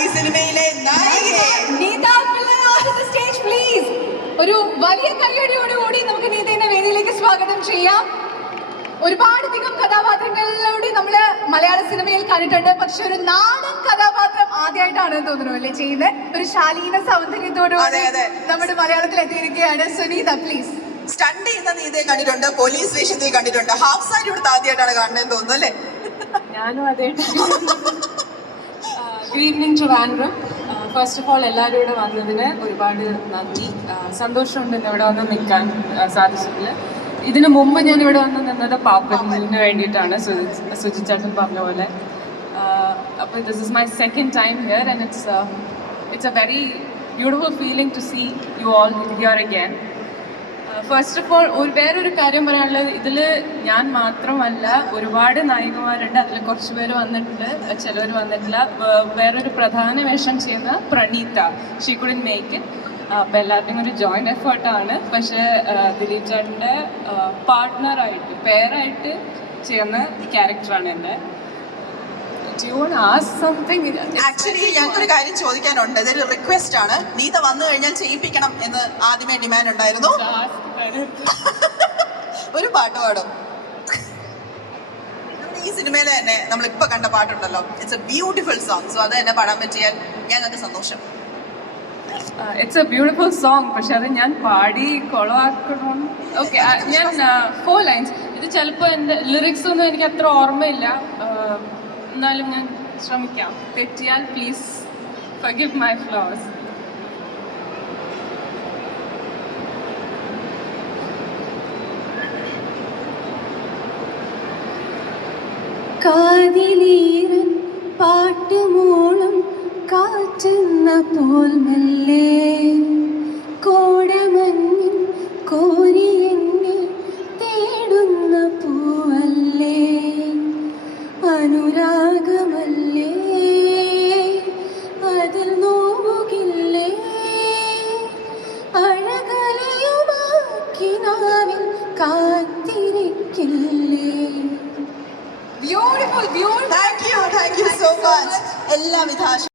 ഈ സിനിമയിലെ stage please ഒരു വലിയ കൈയടിയോടുകൂടി നമുക്ക് നീതയുടെ വേദിയിലേക്ക് സ്വാഗതം ചെയ്യാം. ഒരുപാടധികം കഥാപാത്രങ്ങളിലൂടെ നമ്മൾ മലയാള സിനിമയിൽ കണ്ടിട്ടുണ്ട്. പക്ഷെ ഒരു നാടൻ കഥാപാത്രം ആദ്യമായിട്ടാണ് തോന്നുന്നു അല്ലേ ചെയ്യുന്നത്? ഒരു ശാലീന സൗന്ദര്യത്തോടുകൂടി അതെ, അതെ. നമ്മുടെ മലയാളത്തിൽ എത്തിയിരിക്കുകയാണ്. സുനീത പ്ലീസ് സ്റ്റണ്ട് ചെയ്യുന്ന നീതയെ കണ്ടിട്ടുണ്ട്. പോലീസ് വേഷത്തിൽ കണ്ടിട്ടുണ്ട്. ഹാഫ് സാരി കൊടുത്ത് ആദ്യമായിട്ടാണ് കാണുന്നത് തോന്നുന്നു അല്ലേ? ഞാനും അതേ good evening Trivandrum first of all എല്ലാവരും ഇവിടെ വന്നതിന് ഒരുപാട് നന്ദി. ആ, സന്തോഷമുണ്ട് ഇന്ന് ഇവിടെ വന്ന് നിൽക്കാൻ ആ, സാധിച്ചതിൽ ഇതിനു മുമ്പ് ഞാൻ ഇവിടെ വന്ന് നിന്നത് പാപ്പിന് വേണ്ടിയിട്ടാണ് സുജിച്ചേട്ടൻ പറഞ്ഞ പോലെ. അപ്പോൾ this is my second time here and it's it's a very beautiful feeling to see you all here again first of all ഒരു വേറൊരു കാര്യം പറയാനുള്ളത്. ഇതിൽ ഞാൻ മാത്രമല്ല ഒരുപാട് നായികമാരുണ്ട്. അതിൽ കുറച്ച് പേര് വന്നിട്ടുണ്ട്. ചിലർ വന്നിട്ടില്ല. വേറൊരു പ്രധാന വേഷം ചെയ്യുന്ന പ്രണീത. ഷീ കുഡിൻ മേക്ക് അപ്പം എല്ലാവരുടെയും ഒരു ജോയിന്റ് എഫേർട്ടാണ് പക്ഷേ ദിലീപ് ചേട്ടന്റെ പാർട്ട്ണറായിട്ട് പേരായിട്ട് ചെയ്യുന്ന ക്യാരക്ടറാണ് എന്റെ. ആക്ച്വലി ഞങ്ങൾക്കൊരു കാര്യം ചോദിക്കാനുണ്ട്. ഇതൊരു റിക്വസ്റ്റ് ആണ്. നീത വന്നു കഴിഞ്ഞാൽ ചെയ്യിപ്പിക്കണം എന്ന് ആദ്യമേ ഡിമാൻഡ് ഉണ്ടായിരുന്നു. ഒരു പാട്ട് പാടും. ഈ സിനിമയിൽ തന്നെ നമ്മൾ ഇപ്പൊ കണ്ട പാട്ടുണ്ടല്ലോ. It's a beautiful song so അത് തന്നെ പാടാൻ പറ്റിയാൽ ഞങ്ങൾക്ക് സന്തോഷം. ഇറ്റ്സ് എ ബ്യൂട്ടിഫുൾ സോങ് പക്ഷെ അത് ഞാൻ പാടി കൊളവാക്കണം. ഓക്കെ ഞാൻ ഫോർ ലൈൻസ് ഇത് ചിലപ്പോൾ എന്റെ ലിറിക്സ് ഒന്നും എനിക്ക് അത്ര ഓർമ്മയില്ല. ആ, എന്നാലും ഞാൻ ശ്രമിക്കാം. തെറ്റിയാൽ പ്ലീസ് ഫഗിവ് മൈ ഫ്ലവേഴ്സ് കാതിലീരൻ അനുരാഗമല്ലേ? അതിൽ നോവുകില്ലേ? അഴകലയുമാക്കി നാവിൽ കാത്തിരിക്കില്ലേ? Beautiful beautiful thank you thank you so much എല്ലാവിധ